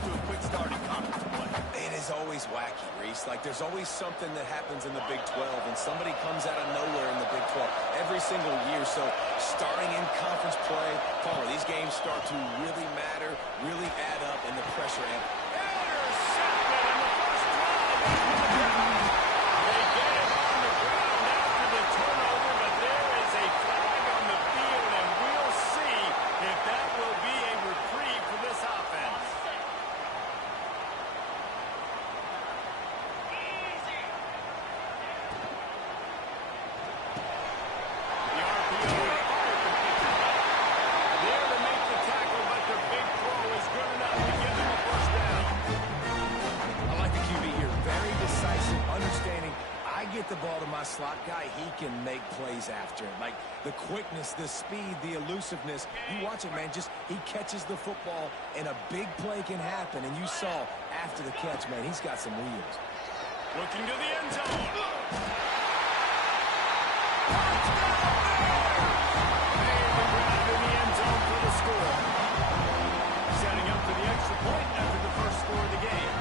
off to a quick start in conference play. It is always wacky, Reese. Like, there's always something that happens in the Big 12, and somebody comes out of nowhere in the Big 12 every single year. So starting in conference play, Paul, these games start to really matter, really add up, and the pressure amp. Intercepted on the first drive. They get it on the ground after the turnover, but there is a flag on the field, and we'll see if that will be a reprieve for this offense. The RPO is fired from 55. There to make the tackle, but their big throw is good enough to give them a first down. I like the QB here. Very decisive, understanding. I get the ball to my slot guy, he can make plays after it. Like the quickness, the speed, the elusiveness. You watch it, man, just he catches the football and a big play can happen. And you saw after the catch, man, he's got some wheels. Looking to the end zone. Made the grab in the end zone for the score. Setting up for the extra point after the first score of the game.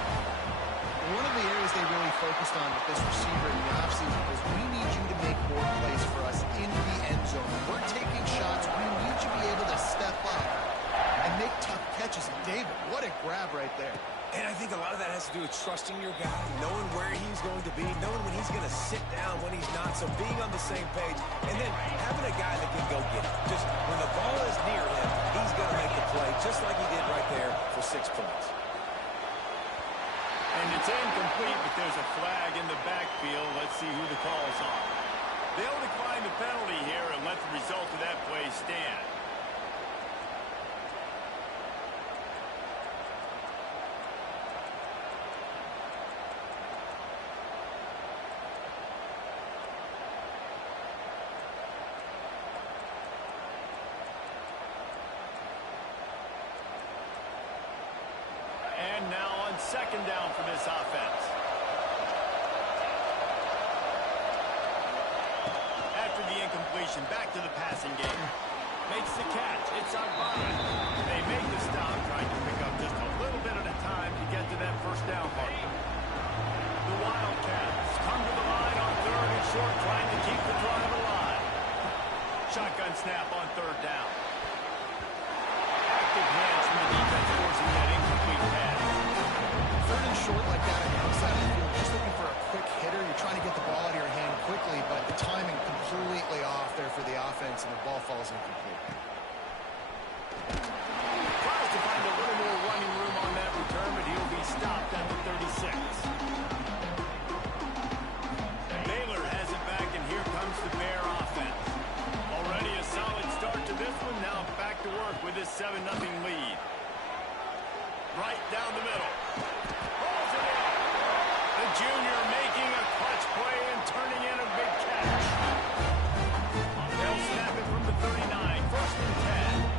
One of the areas they really focused on with this receiver in the offseason was we need you to make more plays for us in the end zone. When we're taking shots, we need you to be able to step up and make tough catches. And David, what a grab right there. And I think a lot of that has to do with trusting your guy, knowing where he's going to be, knowing when he's going to sit down, when he's not, so being on the same page, and then having a guy that can go get it. Just when the ball is near him, he's going to make the play, just like he did right there for 6 points. And it's incomplete, but there's a flag in the backfield. Let's see who the call's on. They'll decline the penalty here and let the result of that play stand. And now on second down for this offense. After the incompletion, back to the passing game. Makes the catch. It's Agbara. They make the stop, trying to pick up just a little bit at a time to get to that first down marker. The Wildcats come to the line on third and short, trying to keep the drive alive. Shotgun snap on third down. Active hands from the defense forcing that incomplete pass. Third and short like that on the outside of the field, just looking for a quick hitter. You're trying to get the ball out of your hand quickly, but the timing completely off there for the offense, and the ball falls incomplete. Tries to find a little more running room on that return, but he'll be stopped at the 36. Baylor has it back, and here comes the Bear offense. Already a solid start to this one. Now back to work with this 7-0 lead. Right down the middle. Rolls it in. The junior making a clutch play and turning in a big catch. They'll snap it from the 39. First and 10.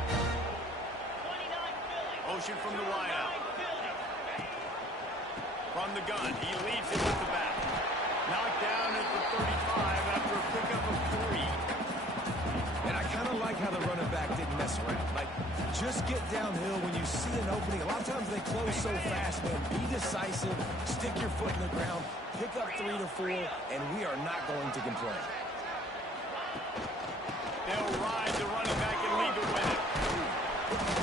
Motion from the wideout. From the gun. He leaves it with the back. Knocked down at the 35 after a pickup of 3. And I kind of like how the running back didn't mess around. Like, just get downhill when you see an opening. A lot of times they close so fast, man. Be decisive, stick your foot in the ground, pick up 3 to 4, and we are not going to complain. They'll ride the running back and leave it with it.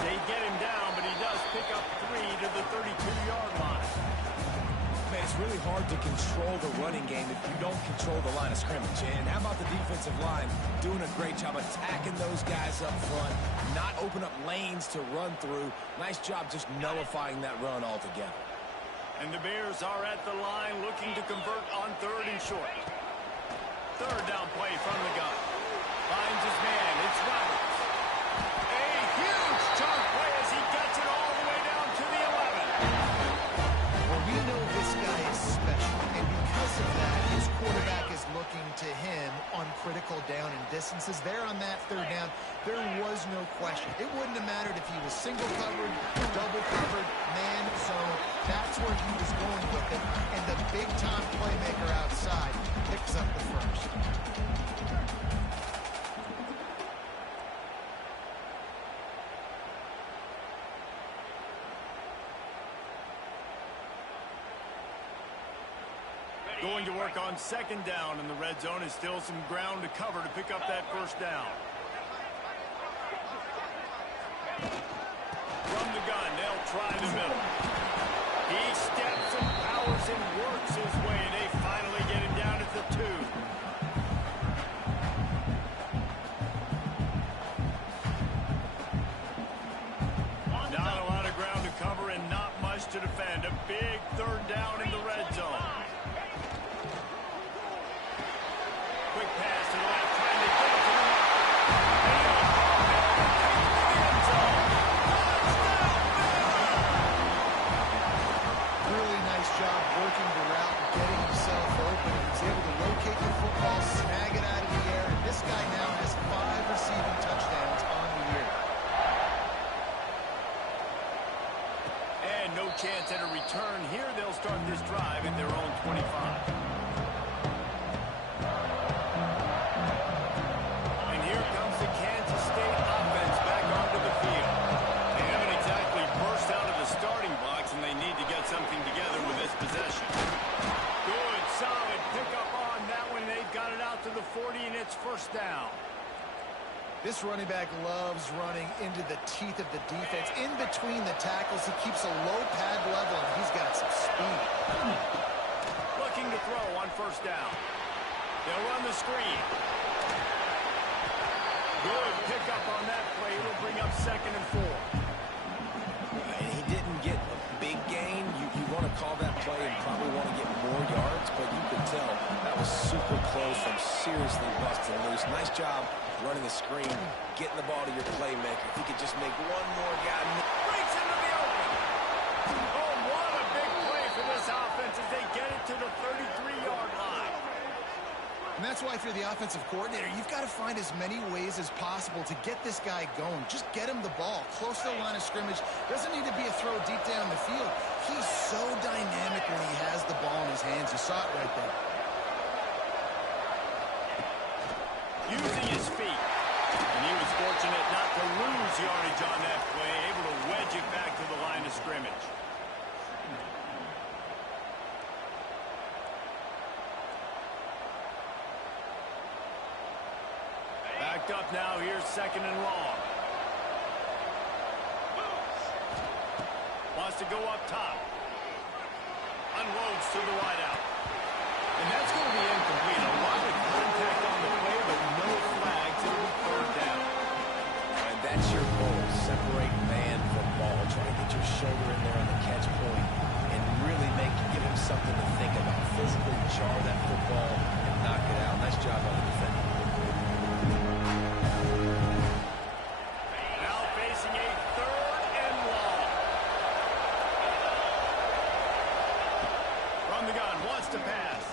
They get him down, but he does pick up 3 to the 32-yard line. Man, it's really hard to control the running game if you don't control the line of scrimmage. And how about the defensive line doing a great job attacking those guys up front, not open up lanes to run through. Nice job just nullifying that run altogether. And the Bears are at the line looking to convert on third and short. Third down play from the gun. Finds his man. It's Roberts. A huge chunk play as he gets it all the way down to the 11. Well, we know this guy is special, and because of that, his quarterback is looking to him on critical down and distances. There on that third down, there was no question. It wouldn't have mattered if he was single covered, double covered, man zone. That's where he was going with it, and the big-time playmaker outside picks up the first. Going to work on second down in the red zone is still some ground to cover to pick up that first down. From the gun, they'll try the middle. He steps and powers and works his way. They finally get him down at the 2. Not a lot of ground to cover and not much to defend. A big third down in the red zone. Quick pass to the left, trying to get it to the left. Really nice job working the route, getting himself open. He was able to locate the football, snag it out of the air, and this guy now has 5 receiving touchdowns on the year. And no chance at a return here. They'll start this drive at their own 25. And here comes the Kansas State offense back onto the field. They haven't exactly burst out of the starting blocks, and they need to get something together with this possession. Good, solid pickup on that one. They've got it out to the 40, and it's first down. This running back loves running into the teeth of the defense. In between the tackles, he keeps a low pad level, and he's got some speed. Looking to throw on first down. They'll run the screen. Good pickup on that play. It'll bring up second and 4. And he didn't get a big gain. You want to call that play and probably want to get more yards, but you could tell that was super close from seriously busting loose. Nice job running the screen, getting the ball to your playmaker. If he could just make one more guy. Breaks into the open. Oh, what a big play for this offense as they get it to the 33-yard line. And that's why if you're the offensive coordinator, you've got to find as many ways as possible to get this guy going. Just get him the ball close to the line of scrimmage. Doesn't need to be a throw deep down the field. He's so dynamic when he has the ball in his hands. You saw it right there. Using his feet. And he was fortunate not to lose yardage on that play, able to wedge it back to the line of scrimmage. Backed up now, here's second and long. Wants to go up top. Unloads to the wideout. And that's going to be incomplete. A lot of contact on the play, but no flags. It'll be third down. And that's your goal. Separate man from ball. Try to get your shoulder in there on the catch point and really give him something to think about. Physically jar that football and knock it out. Nice job on the defender. Now facing a third and long. From the gun, wants to pass.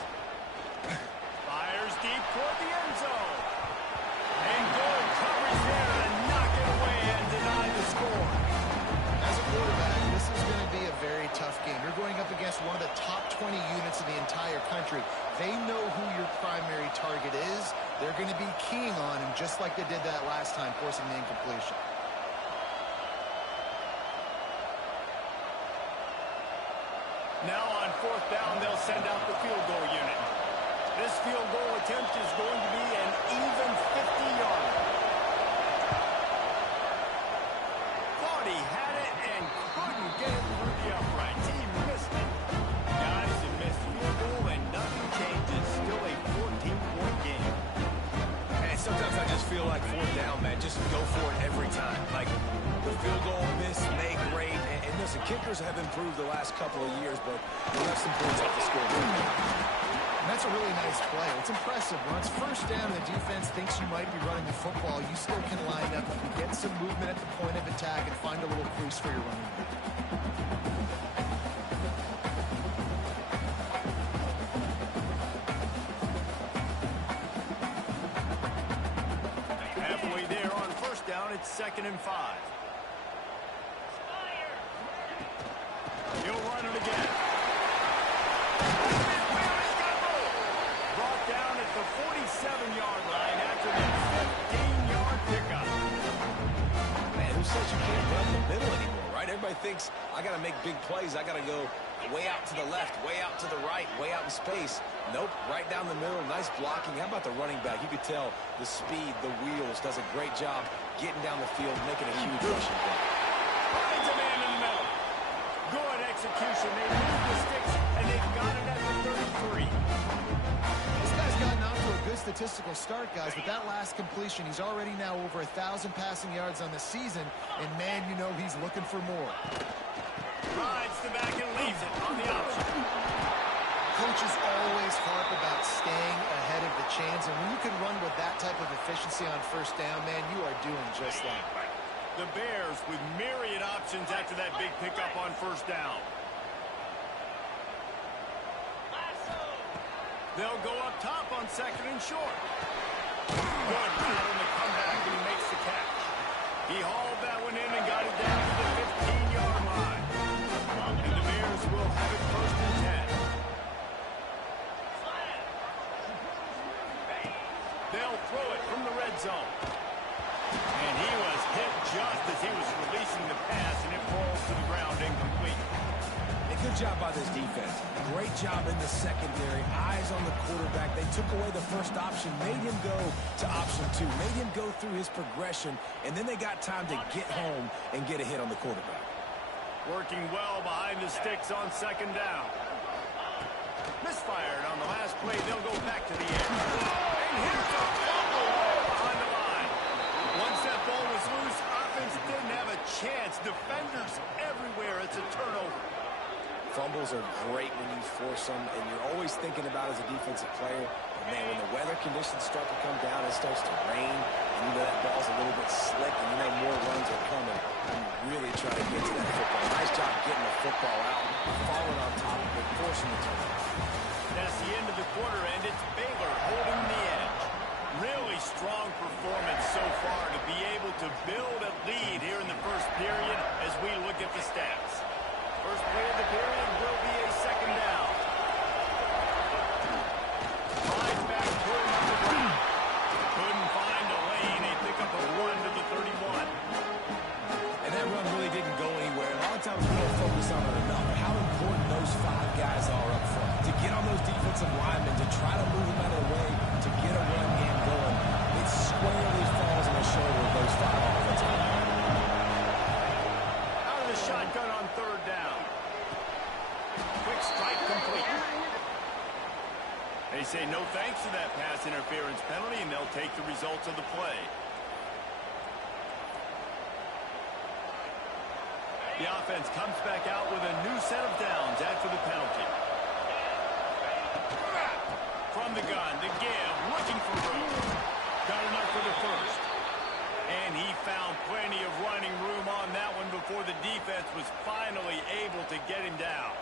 Fires deep toward the end zone. And good coverage there to knock it away and deny the score. As a quarterback, this is going to be a very tough game. You're going up against one of the top 20 units in the entire country. They know who your primary target is. They're going to be keying on him just like they did that last time, forcing the incompletion. Now on fourth down, they'll send out the field goal unit. This field goal attempt is going to be an even 50-yarder. Thought he had it and couldn't get it through the uprights. He missed it. Guys, a missed field goal and nothing changes. Still a 14-point game. And sometimes I just feel like fourth down, man. Just go for it every time. Like the field goal miss, make great. And listen, kickers have improved the last couple of years, but they left some points off the scoreboard. And that's a really nice play. It's impressive. When it's first down and the defense thinks you might be running the football, you still can line up. You can get some movement at the point of attack and find a little crease for your running back. Halfway there on first down, it's second and 5. He'll run it again. Brought down at the 47-yard line after the 15-yard pickup. Man, who says you can't run the middle anymore, right? Everybody thinks I got to make big plays. I got to go way out to the left, way out to the right, way out in space. Nope, right down the middle. Nice blocking. How about the running back? You could tell the speed, the wheels, does a great job getting down the field, making a huge rushing play. Finds a man in the middle. Good execution. They move the sticks, and they've got it at the 33. This guy's gotten off to a good statistical start, guys. With that last completion, he's already now over 1,000 passing yards on the season. And, man, you know he's looking for more. Rides the back and leaves it on the option. Coaches always harp about staying ahead of the chains, and when you can run with that type of efficiency on first down, man, you are doing just that. The Bears with myriad options after that big pickup on first down. They'll go up top on second and short. Good route on the comeback, and he makes the catch. He hauled that one in and got it down to the 15-yard line. And the Bears will have it first and 10. They'll throw it from the red zone. And he was hit just as he was releasing the pass, and it falls to the ground incomplete. A good job by this defense. Great job in the secondary. Eyes on the quarterback. They took away the first option, made him go to option 2, made him go through his progression, and then they got time to get home and get a hit on the quarterback. Working well behind the sticks on second down. Misfired on the last play. They'll go back to the air. And here's a fumble way behind the line. Once that ball was loose, offense didn't have a chance. Defenders everywhere. It's a turnover. Fumbles are great when you force them, and you're always thinking about as a defensive player, man, when the weather conditions start to come down, it starts to rain, and you know that ball's a little bit slick, and you know more runs are coming. You really try to get to that football. Nice job getting the football out, falling on top of it, forcing the turnover. That's the end of the quarter, and it's Baylor holding the edge. Really strong performance so far to be able to build a lead here in the first period as we look at the stats. First play of the period will be a second down. Slides back toward the ground. Couldn't find a lane. They pick up a run to the 31. And that run really didn't go anywhere. A lot of times we don't focus on it enough. How important those 5 guys are up front. To get on those defensive linemen, to try to move them out of the way, to get a run game going. It squarely falls on the shoulder of those 5 offensive linemen. Out of the shotgun on third down. Quick strike complete. They say no thanks to that pass interference penalty, and they'll take the results of the play. The offense comes back out with a new set of downs after the penalty. From the gun, to give, looking for room. Got enough for the first. And he found plenty of running room on that one before the defense was finally able to get him down.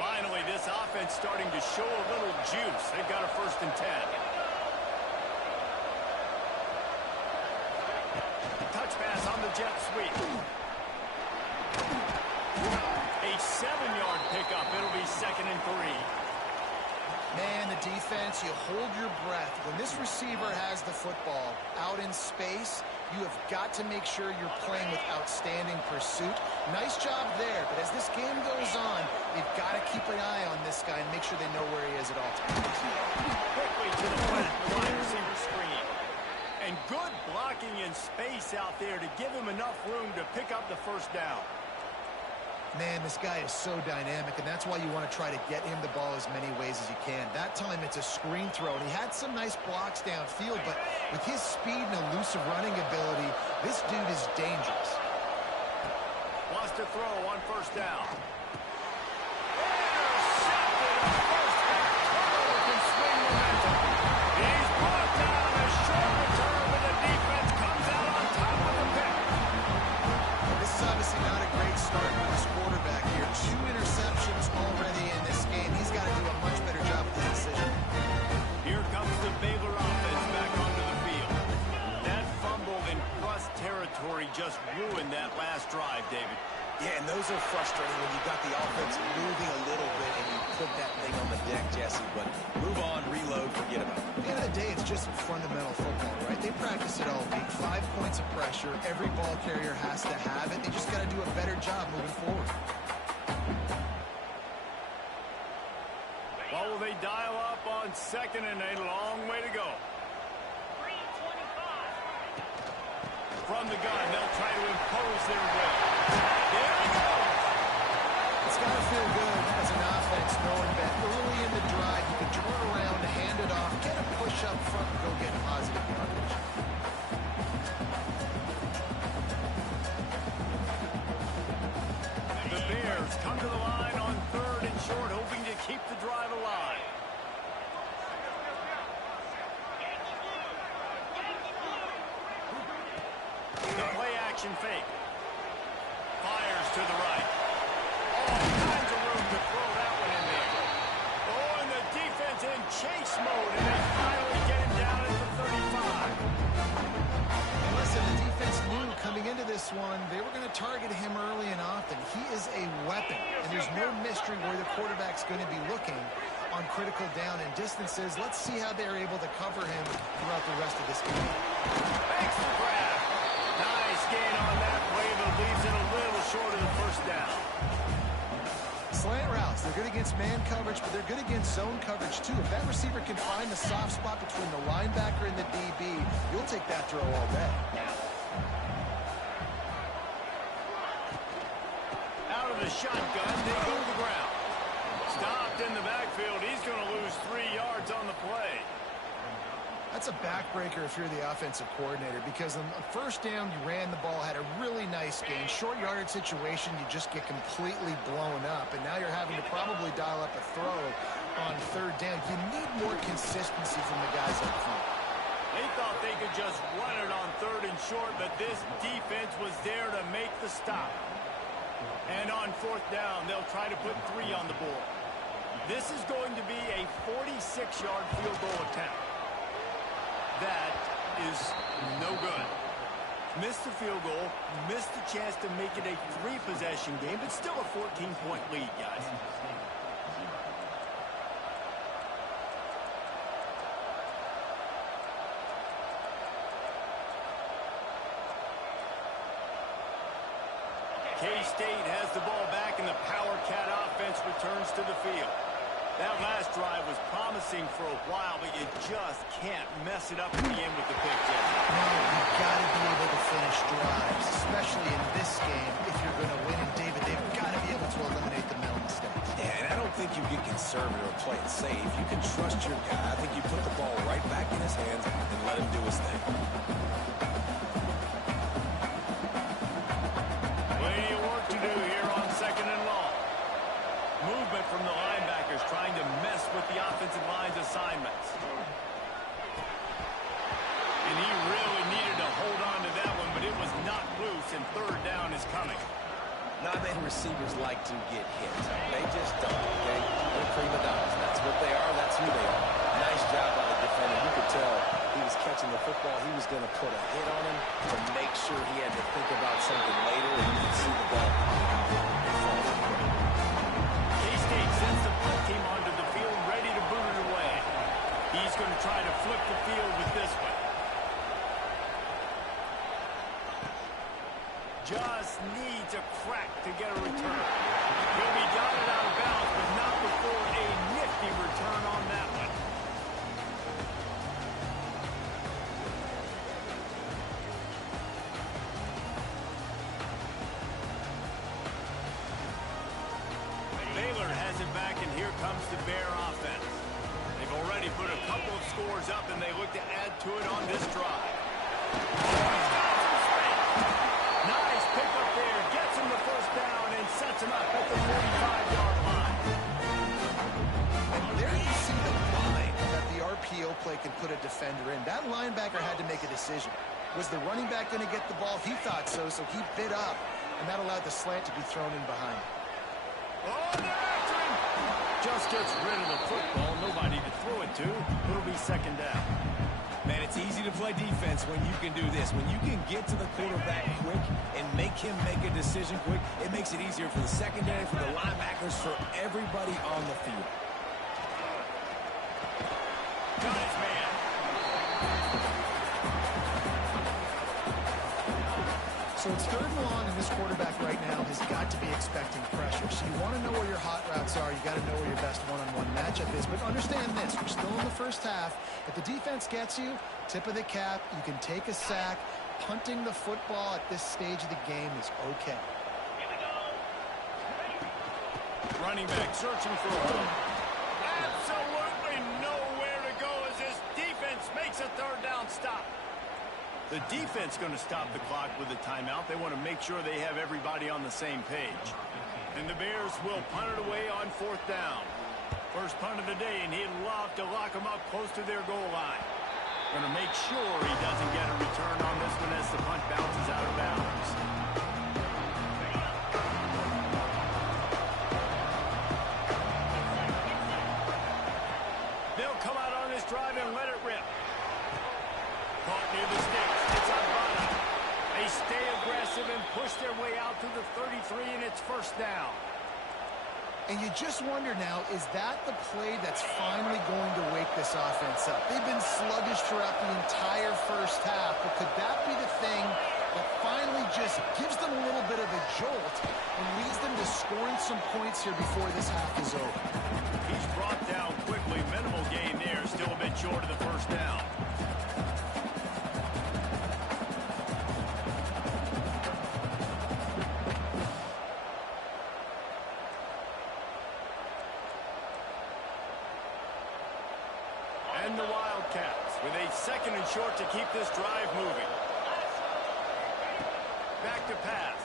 Finally, this offense starting to show a little juice. They've got a first and 10. Touch pass on the jet sweep. A 7-yard pickup. It'll be second and 3. Man, the defense, you hold your breath. When this receiver has the football out in space, you have got to make sure you're playing with outstanding pursuit. Nice job there, but as this game goes on, they've got to keep an eye on this guy and make sure they know where he is at all times. Quickly to the flat, wide receiver screen. And good blocking in space out there to give him enough room to pick up the first down. Man, this guy is so dynamic, and that's why you want to try to get him the ball as many ways as you can. That time, it's a screen throw, and he had some nice blocks downfield, but with his speed and elusive running ability, this dude is dangerous. Wants to throw on first down. Intercepted on first down. Turnover can swing momentum. He's brought down a short return, but the defense comes out on top of the pick. This is obviously not a great start for this quarterback here. 2 interceptions already in this game. He's got to do a much better job with this decision. Here comes the Baylor offense back onto the field. That fumble in plus territory just ruined that last drive, David. Yeah, and those are frustrating when you've got the offense moving a little bit and you put that thing on the deck, Jesse. But move on, reload, forget about it. At the end of the day, it's just fundamental football, right? They practice it all week. 5 points of pressure. Every ball carrier has to have it. They just got to do a better job moving forward. Well, will they dial up on 2nd and a long way to go? From the gun, they'll try to impose their will. There he goes! It's got to feel good as an offense knowing that early in the drive you can turn around, hand it off, get a push up front, and go get positive yardage. The Bears come to the line on 3rd and short, hoping to keep the drive alive. The play-action fake. Fires to the right. All kinds of room to throw that one in there. Oh, and the defense in chase mode, and they finally get him down at the 35. And listen, the defense knew coming into this one, they were going to target him early and often. He is a weapon, and there's no mystery where the quarterback's going to be looking on critical down and distances. Let's see how they're able to cover him throughout the rest of this game. Thanks for grab. Nice gain on that play, but leaves it a little short of the first down. Slant routes, they're good against man coverage, but they're good against zone coverage too. If that receiver can find the soft spot between the linebacker and the DB, you'll take that throw all day. Out of the shotgun, they go to the ground. Stopped in the backfield. He's going to lose 3 yards on the play. That's a backbreaker if you're the offensive coordinator, because on the first down, you ran the ball, had a really nice gain. Short yardage situation, you just get completely blown up, and now you're having to probably dial up a throw on 3rd down. You need more consistency from the guys up front. They thought they could just run it on 3rd and short, but this defense was there to make the stop. And on 4th down, they'll try to put 3 on the board. This is going to be a 46-yard field goal attempt. That is no good. Missed the field goal, missed the chance to make it a 3-possession game, but still a 14-point lead, guys. K-State has the ball back, and the Power Cat offense returns to the field. That last drive was promising for a while, but you just can't mess it up at the end with the pick, Jeff. No, you've got to be able to finish drives, especially in this game if you're going to win. And David, they've got to be able to eliminate the mental mistakes. Yeah, and I don't think you get conservative or play it safe. You can trust your guy. I think you put the ball right back in his hands and let him do his thing. Plenty of work to do here on 2nd and long. Movement from the linebackers trying to mess with the offensive line's assignments. And he really needed to hold on to that one, but it was not loose, and 3rd down is coming. Not many receivers like to get hit. They just don't, okay? They're prima donnas. That's what they are. That's who they are. Nice job by the defender. You could tell he was catching the football. He was going to put a hit on him to make sure he had to think about something later, and you could see the ball. K-State sends the punt team onto the field, ready to boot it away. He's going to try to flip the field with this one. Just needs a crack to get a return. He'll be dotted out of bounds, but not before a nifty return on that one. Baylor has it back, and here comes the Bear offense. They've already put a couple of scores up, and they look to add to it on this drive. Nice pick up there, gets him the first down, and sets him up at the 45-yard line. And there you see the line that the RPO play can put a defender in. That linebacker had to make a decision. Was the running back going to get the ball? He thought so, so he bit up, and that allowed the slant to be thrown in behind. Oh, they're after him! Just gets rid of the football. Nobody to throw it to. It'll be 2nd down. Man, it's easy to play defense when you can do this. When you can get to the quarterback quick and make him make a decision quick, it makes it easier for the secondary, for the linebackers, for everybody on the field. Got his man. So it's 3rd and long, and this quarterback right now has got to be expecting pressure. So you want to know where your hot routes are. You got to know where your best one-on-one matchup is. But understand this, we're still in the first half. If the defense gets you, tip of the cap, you can take a sack. Punting the football at this stage of the game is okay. Running back searching for a hole. Absolutely nowhere to go as this defense makes a 3rd down stop. The defense going to stop the clock with a timeout. They want to make sure they have everybody on the same page. And the Bears will punt it away on 4th down. First punt of the day, and he'd love to lock them up close to their goal line. Going to make sure he doesn't get a return on this one as the punt bounces out of bounds. They'll come out on this drive and let it rip. Caught near the sticks. It's on bottom. They stay aggressive and push their way out to the 33, and it's 1st down. And you just wonder now, is that the play that's finally going to wake this offense up? They've been sluggish throughout the entire first half, but could that be the thing that finally just gives them a little bit of a jolt and leads them to scoring some points here before this half is over? He's brought down quickly. Minimal gain there. Still a bit short of the 1st down. And the Wildcats with a 2nd and short to keep this drive moving. Back to pass.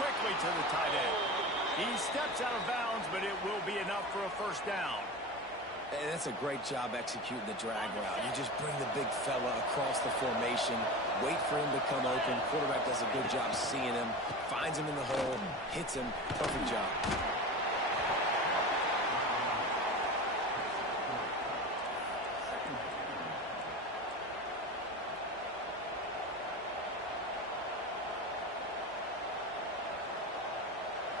Quickly to the tight end. He steps out of bounds, but it will be enough for a 1st down. Hey, that's a great job executing the drag route. You just bring the big fella across the formation, wait for him to come open. Quarterback does a good job seeing him, finds him in the hole, hits him. Perfect job.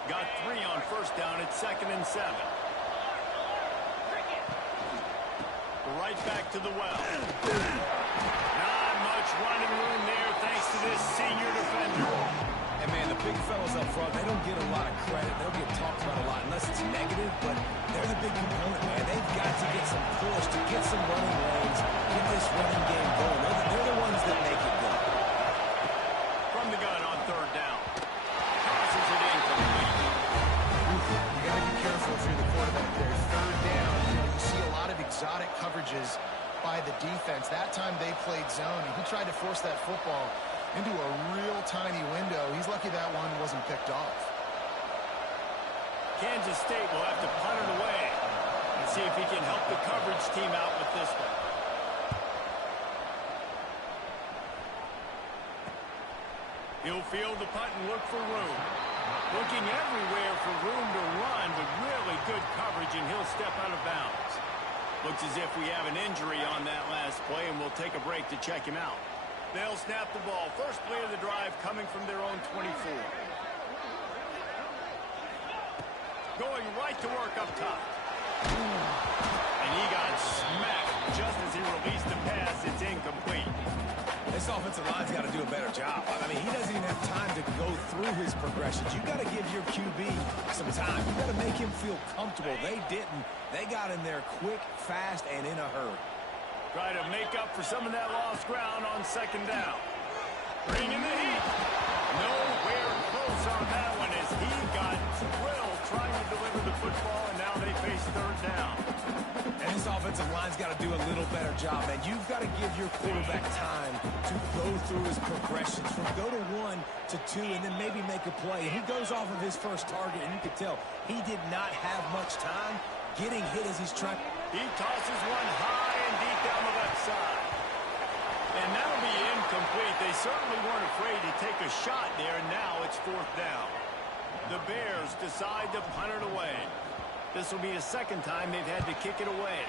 Got 3 on 1st down at 2nd and 7. Right back to the well. Not much running room there thanks to this senior defender. And, man, the big fellas up front, they don't get a lot of credit. They don't get talked about a lot unless it's negative, but they're the big component, man. They've got to get some push to get some running lanes, get this running game going. They're the ones that make it go. From the gun on 3rd down. Tosses it incomplete. You got to be careful if you're the quarterback there. 3rd down, you see a lot of exotic coverages by the defense. That time they played zone, and he tried to force that football into a real tiny window. He's lucky that one wasn't picked off. Kansas State will have to punt it away and see if he can help the coverage team out with this one. He'll field the punt and look for room. Looking everywhere for room to run, but really good coverage, and he'll step out of bounds. Looks as if we have an injury on that last play, and we'll take a break to check him out. They'll snap the ball. First play of the drive coming from their own 24. Going right to work up top. And he got smacked just as he released the pass. It's incomplete. This offensive line's got to do a better job. I mean, he doesn't even have time to go through his progressions. You got to give your QB some time. You got to make him feel comfortable. They didn't. They got in there quick, fast, and in a hurry. Try to make up for some of that lost ground on 2nd down. Bringing the heat. Nowhere close on that one as he got drilled trying to deliver the football, and now they face 3rd down. And this offensive line's got to do a little better job, man. You've got to give your quarterback time to go through his progressions from go to 1 to 2 and then maybe make a play. And he goes off of his first target, and you can tell he did not have much time getting hit as he's trying. He tosses one high and deep down the left side. And that'll be incomplete. They certainly weren't afraid to take a shot there, and now it's 4th down. The Bears decide to punt it away. This will be the 2nd time they've had to kick it away.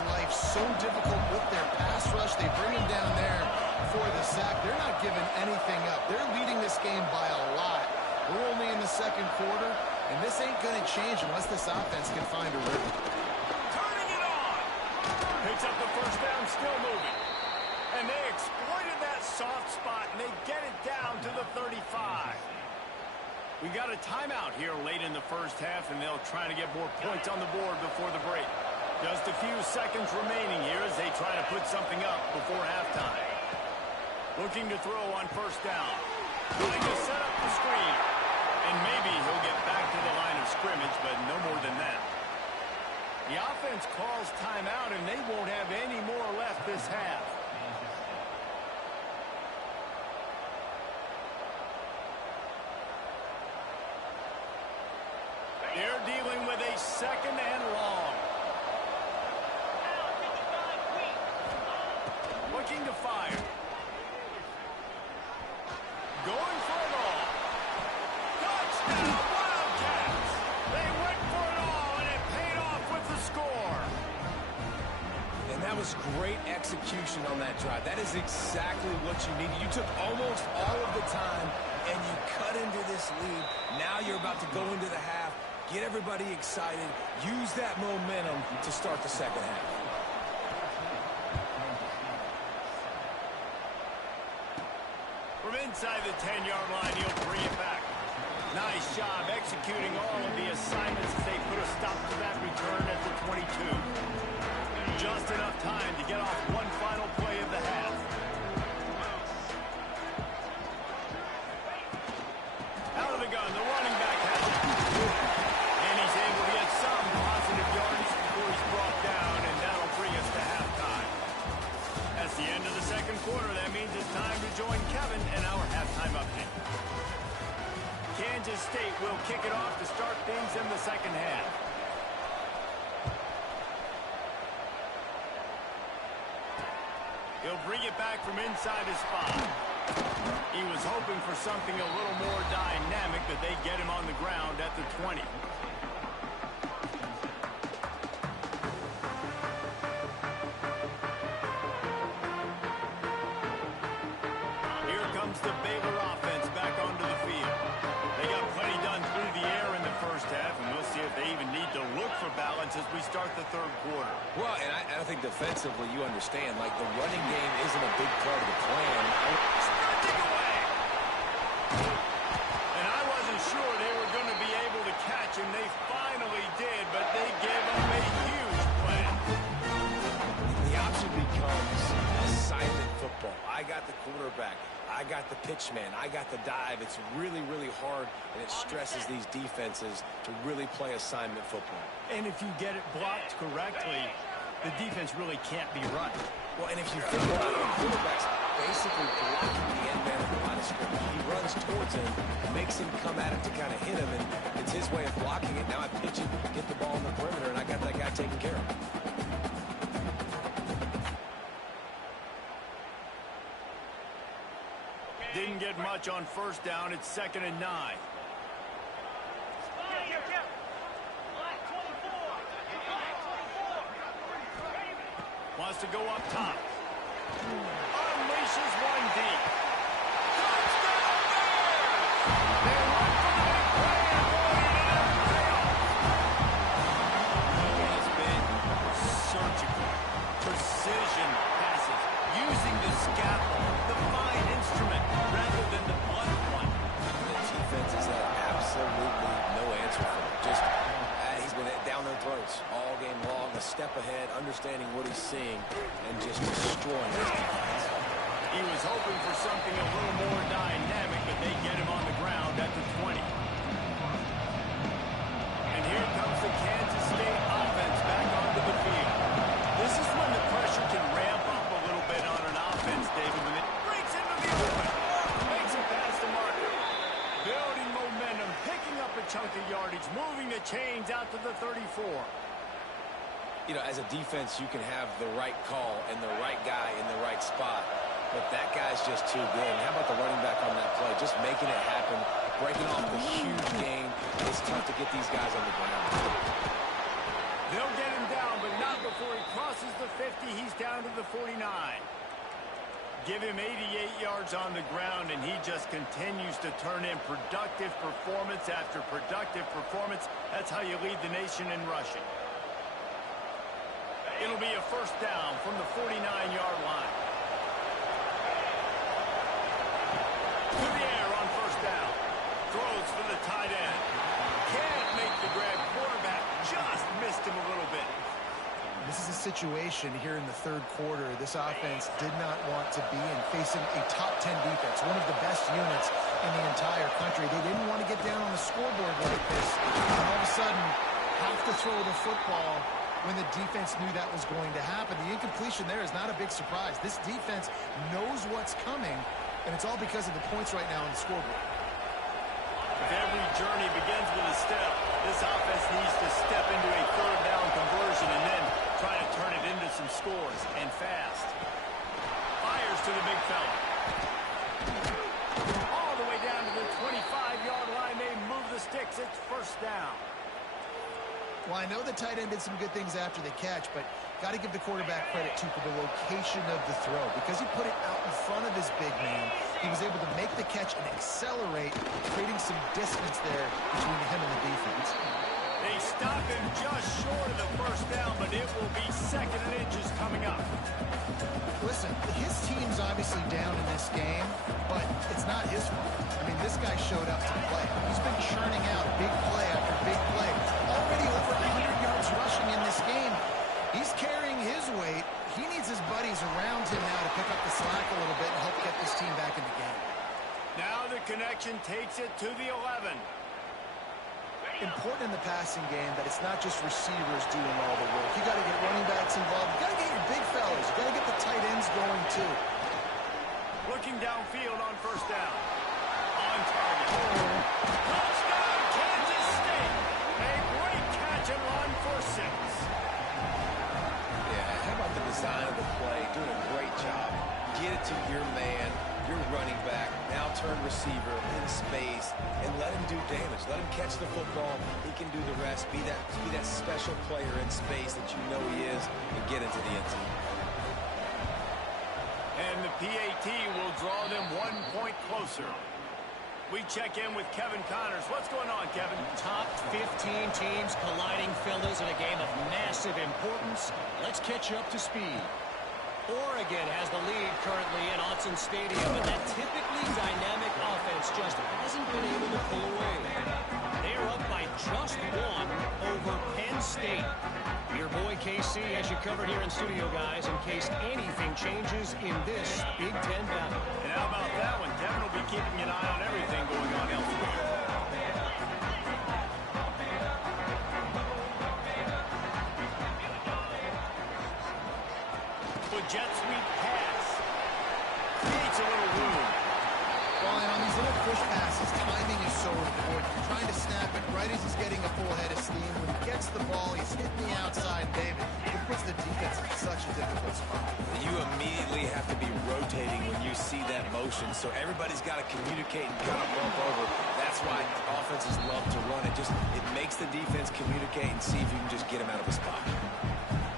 makes life so difficult with their pass rush. They bring him down there for the sack. They're not giving anything up. They're leading this game by a lot. We're only in the second quarter, and this ain't going to change unless this offense can find a rhythm. Turning it on. Picks up the first down, still moving. And they exploited that soft spot, and they get it down to the 35. We got a timeout here late in the first half, and they'll try to get more points on the board before the break. Just a few seconds remaining here as they try to put something up before halftime. Looking to throw on first down. Trying to set up the screen. And maybe he'll get back to the line of scrimmage, but no more than that. The offense calls timeout, and they won't have any more left this half. They're dealing with a second and long. Looking to fire. Going for it all. Touchdown, Wildcats! They went for it all, and it paid off with the score. And that was great execution on that drive. That is exactly what you needed. You took almost all of the time, and you cut into this lead. Now you're about to go into the half. Get everybody excited. Use that momentum to start the second half. From inside the 10-yard line, he'll bring it back. Nice job executing all of the assignments as they put a stop to that return at the 22. Just enough time to get off one final play of the half. Out of the gun, the running back has it. And he's able to get some positive yards before he's brought down, and that'll bring us to halftime. That's the end of the second quarter. That means it's time to join Kevin and our halftime update. Kansas State will kick it off to start things in the second half. He'll bring it back from inside his spot. He was hoping for something a little more dynamic, but they get him on the ground at the 20. Here comes the Baylor offense back onto the field. They got plenty done through the air in the first half, and we'll see if they even need to look for balance as we start the third quarter. Well, and I think defensively you understand, like the running game isn't a big part of the plan. Sprinting away! And I wasn't sure they were going to be able to catch him. They finally did, but they gave up a huge play. The option becomes assignment football. I got the quarterback. I got the pitch man. I got the dive. It's really, really hard, and it stresses these defenses to really play assignment football. And if you get it blocked correctly, the defense really can't be run. Well, and if you think about it, the quarterback's basically blocking the end man of the line of scrimmage. He runs towards him, makes him come at him to kind of hit him, and it's his way of blocking it. Now I pitch it, get the ball in the perimeter, and I got that guy taken care of. Didn't get much on first down. It's 2nd and 9. Wants to go up top. Unleashes one deep. Touchdown Bears! They went for the big play, and boy, it didn't pay off. He has been surgical. Precision passes. Using the scalpel, the fine instrument, rather than the blunt one. The defense has had absolutely no answer for him. Just, he's been down their throats all game long, a step ahead, understanding what he's seeing, and just destroying his defense. He was hoping for something a little more dynamic, but they get him on the ground at the 20. And here comes the Kansas State offense back onto the field. This is when the pressure can ramp up a little bit on an offense, David, when it breaks into the open. Makes it past the marker. Building momentum, picking up a chunk of yardage, moving the chains out to the 34. You know, as a defense, you can have the right call and the right guy in the right spot, but that guy's just too good. And how about the running back on that play? Just making it happen, breaking off the huge gain. It's tough to get these guys on the ground. They'll get him down, but not before he crosses yards on the ground, and he just continues to turn in productive performance after productive performance. That's how you lead the nation in rushing. It'll be a first down from the 49-yard line. To the air on first down. Throws for the tight end. Can't make the grab. Quarterback just missed him a little bit. This is a situation here in the third quarter this offense did not want to be in, facing a top 10 defense, one of the best units in the entire country. They didn't want to get down on the scoreboard like this, and all of a sudden have to throw the football when the defense knew that was going to happen. The incompletion there is not a big surprise. This defense knows what's coming, and it's all because of the points right now on the scoreboard. If every journey begins with a step, this offense needs to step into a third down conversion and then try to turn it into some scores, and fast. Fires to the big fella. All the way down to the 25-yard line. They move the sticks. It's first down. Well, I know the tight end did some good things after the catch, but got to give the quarterback credit, too, for the location of the throw. Because he put it out in front of his big man, he was able to make the catch and accelerate, creating some distance there between him and the defense. They stop him just short of the first down, but it will be second and inches coming up. Listen, his team's obviously down in this game, but it's not his fault. I mean, this guy showed up to play. He's been churning out big play after big play. Already over 100 yards rushing in this game. He's carrying his weight. He needs his buddies around him now to pick up the slack a little bit and help get this team back in the game. Now the connection takes it to the 11. Important in the passing game that it's not just receivers doing all the work. You got to get running backs involved. You got to get your big fellas. You got to get the tight ends going too. Looking downfield on first down. On target. Touchdown, Kansas State. A great catch and run for 6. Yeah, how about the design of the play? Doing a great job. Get it to your man, your running back, now turn receiver in space, and let him do damage. Let him catch the football. He can do the rest. Be that special player in space that you know he is, and get into the end zone. And the PAT will draw them 1 point closer. We check in with Kevin Connors. What's going on, Kevin? Top 15 teams colliding, fellas, in a game of massive importance. Let's catch you up to speed. Oregon has the lead currently in Autzen Stadium, and that typically dynamic offense just hasn't been able to pull away. They're up by just 1 over Penn State. Your boy KC has you covered here in studio, guys, in case anything changes in this Big Ten battle. And how about that one? Kevin will be keeping an eye on everything going on elsewhere. Jet sweep pass. Creates a little room. Well, and on these little push passes, timing is so important. You're trying to snap it right as he's getting a full head of steam. When he gets the ball, he's hitting the outside, David. It puts the defense in such a difficult spot. You immediately have to be rotating when you see that motion, so everybody's got to communicate and kind of bump over. That's why offenses love to run it. It makes the defense communicate and see if you can just get him out of a spot.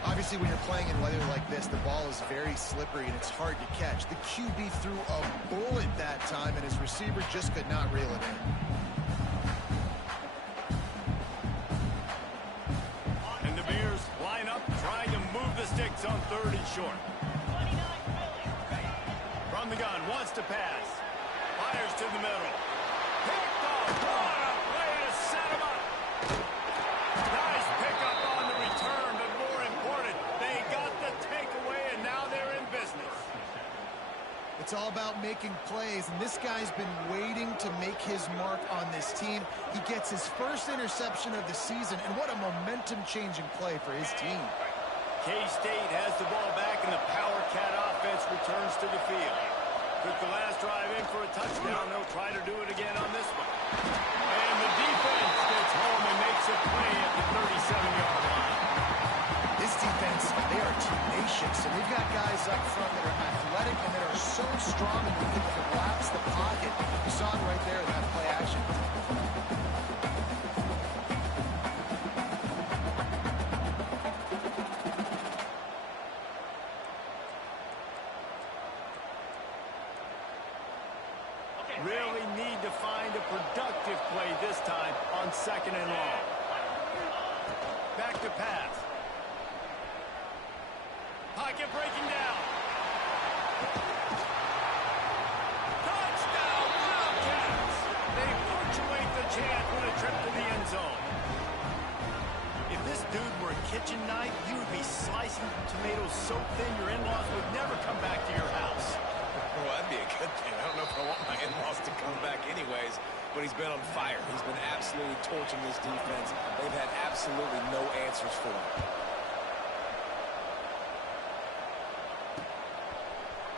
Obviously, when you're playing in weather like this, the ball is very slippery and it's hard to catch. The QB threw a bullet that time, and his receiver just could not reel it in. And the Bears line up, trying to move the sticks on 3rd and short. From the gun, wants to pass. Fires to the middle. Picked off. What a play to set him up. Nice pickup on the return, but more important, they got the takeaway, and now they're in business. It's all about making plays, and this guy's been waiting to make his mark on this team. He gets his first interception of the season, and what a momentum-changing play for his team. K-State has the ball back, and the Power Cat offense returns to the field. Took the last drive in for a touchdown. They'll try to do it again on this one. And the defense gets home and makes a play at the 37-yard line. This defense, they are tenacious, and they've got guys up front that are athletic and that are so strong and can collapse the pocket. You saw it right there in that play action. productive play this time on 2nd and long. Back to pass. Pocket breaking down. Touchdown, Wildcats! They punctuate the chance with a trip to the end zone. If this dude were a kitchen knife, you would be slicing tomatoes so thin your in-laws would never come back to your house. Well, that'd be a good thing. I don't know if I want my in-laws to come back anyways, but he's been on fire. He's been absolutely torching this defense. They've had absolutely no answers for him.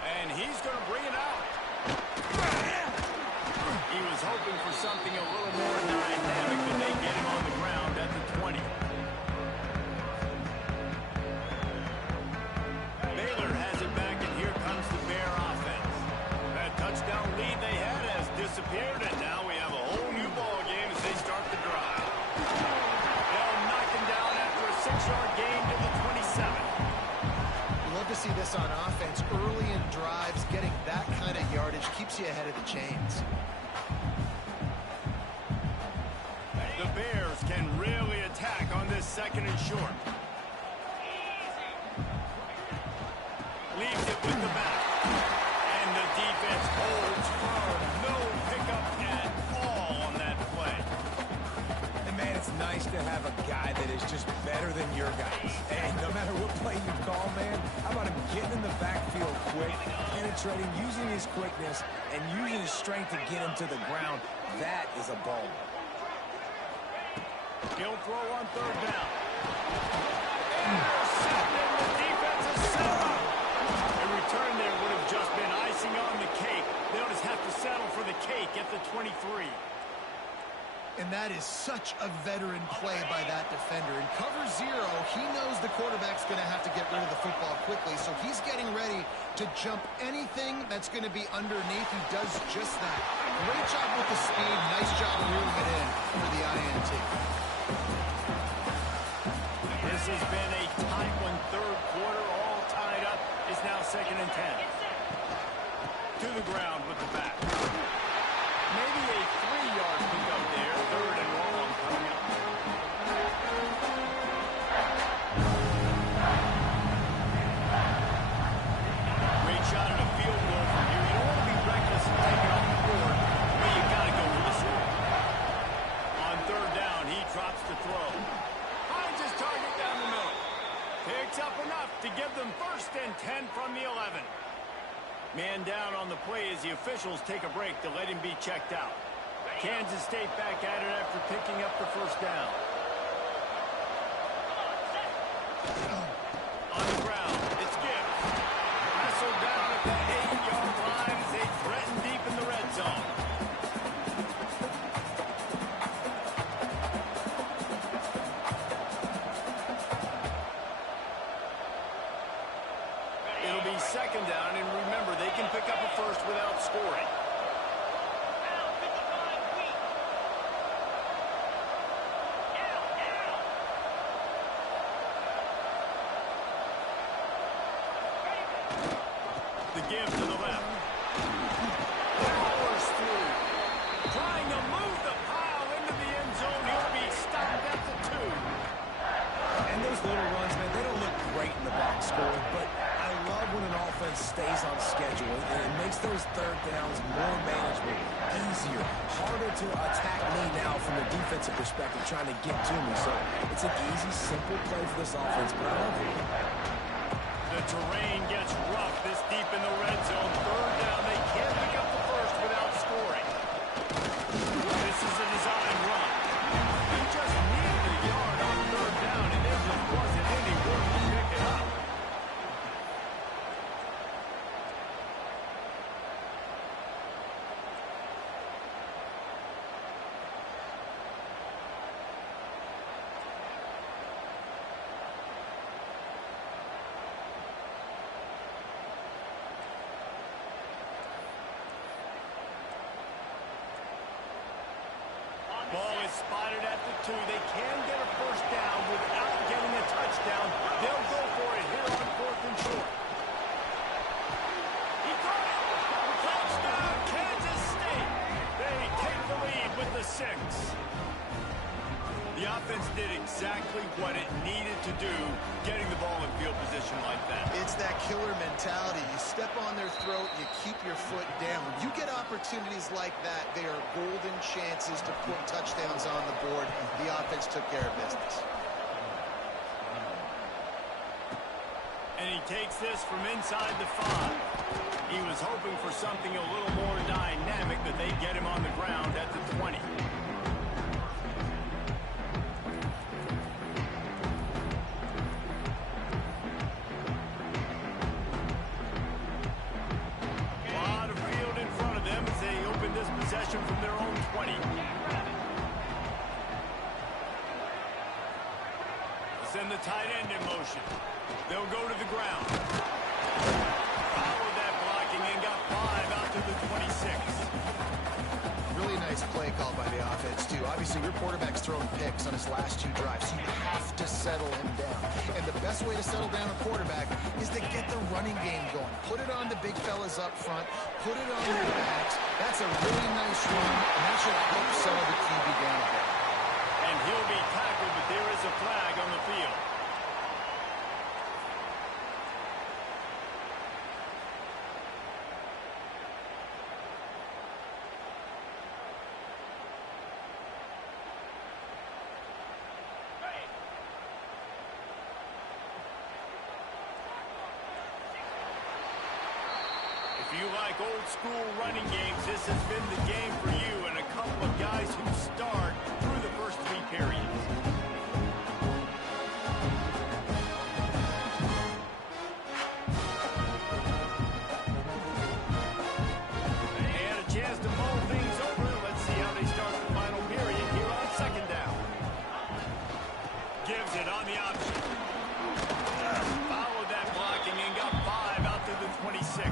And he's going to bring it out. He was hoping for something a little more dynamic, but they get him on the ground at the 20. Baylor has it back, and here comes the Bear offense. That touchdown lead they had has disappeared, and now we have a whole new ball game as they start the drive. They'll knock him down after a 6-yard gain to the 27. Love to see this on offense. Early in drives, getting that kind of yardage keeps you ahead of the chains. The Bears can really attack on this 2nd and short. Leaves it with the back. And the defense holds firm. No pickup at all on that play. And man, it's nice to have a guy that is just better than your guys. Hey, no matter what play you call, man, how about him getting in the backfield quick, penetrating, using his quickness, and using his strength to get him to the ground. That is a ball. He'll throw on 3rd down. Intercepted. The defense is set up. A return there would have just been icing on the cake. They'll just have to settle for the cake at the 23. And that is such a veteran play by that defender. In cover 0, he knows the quarterback's going to have to get rid of the football quickly, so he's getting ready to jump anything that's going to be underneath. He does just that. Great job with the speed. Nice job reeling it in for the INT. This has been a tight one. 3rd quarter, all tied up. It's now 2nd and 10. To the ground with the back. Maybe a 3-yard pickup there. 3rd and long coming up. Great shot at a field goal from here. You don't want to be reckless and take it off the board. Well, you got to go for the score. On 3rd down, he drops to throw. Finds his target down the middle. Picks up enough to give them 1st and 10 from the 11. Man down on the play as the officials take a break to let him be checked out. Kansas State back at it after picking up the 1st down. On the ground, it's Gibbs. Wrestled down at the 8-yard line as they threaten deep in the red zone. It'll be 2nd down, and remember, they can pick up a 1st without scoring. The give to the left. Powers through. Trying to move the pile into the end zone. He'll be stopped at the 2. And those little runs, man, they don't look great in the box score, but I love when an offense stays on schedule, and it makes those 3rd downs more manageable, easier, harder to attack me now from a defensive perspective trying to get to me. So it's an easy, simple play for this offense, but I love it. The terrain gets rough this deep in the red zone. 3rd down, they can't pick up the 1st without scoring. This is a design run. He just needed a yard on 3rd down, and there just wasn't any work to pick it up. Ball is spotted at the 2. They can get a 1st down without getting a touchdown. They'll go for it here on 4th and short. He caught it. Touchdown, Kansas State. They take the lead exactly what it needed to do, getting the ball in field position like that. It's that killer mentality. You step on their throat, you keep your foot down. You get opportunities like that, they are golden chances to put touchdowns on the board. The offense took care of business. And he takes this from inside the 5. He was hoping for something a little more dynamic, that they get him on the ground at the 20. A lot of field in front of them as they open this possession from their own 20. Send the tight end in motion. They'll go to the ground. Followed that blocking and got 5 out to the 26. Really nice play called by the offense, too. Obviously, your quarterback's throwing picks on his last 2 drives, so you have to settle him down. And the best way to settle down a quarterback is to get the running game going. Put it on the big fellas up front. Put it on their backs. That's a really nice run, and that should help settle the QB down a bit. And he'll be tackled, but there is a flag on the field. If you like old school running games, this has been the game for you, and a couple of guys who start through the first 3 periods. They had a chance to mull things over. Let's see how they start the final period here on 2nd down. Gives it on the option. Followed that blocking and got 5 out to the 26.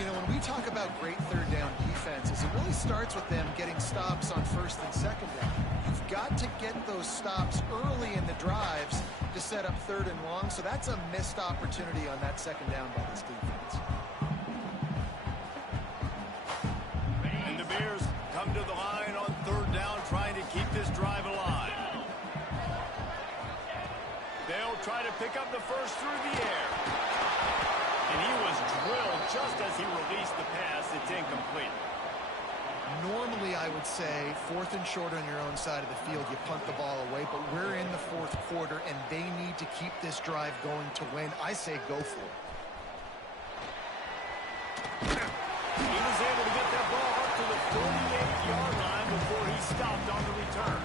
You know, when we talk about great 3rd down defenses, it really starts with them getting stops on 1st and 2nd down. You've got to get those stops early in the drives to set up 3rd and long, so that's a missed opportunity on that 2nd down by this defense. And the Bears come to the line on 3rd down, trying to keep this drive alive. They'll try to pick up the first through the air. And he was drilled just as he released the pass. It's incomplete. Normally, I would say 4th and short on your own side of the field, you punt the ball away, but we're in the 4th quarter, and they need to keep this drive going to win. I say go for it. He was able to get that ball up to the 48-yard line before he stopped on the return.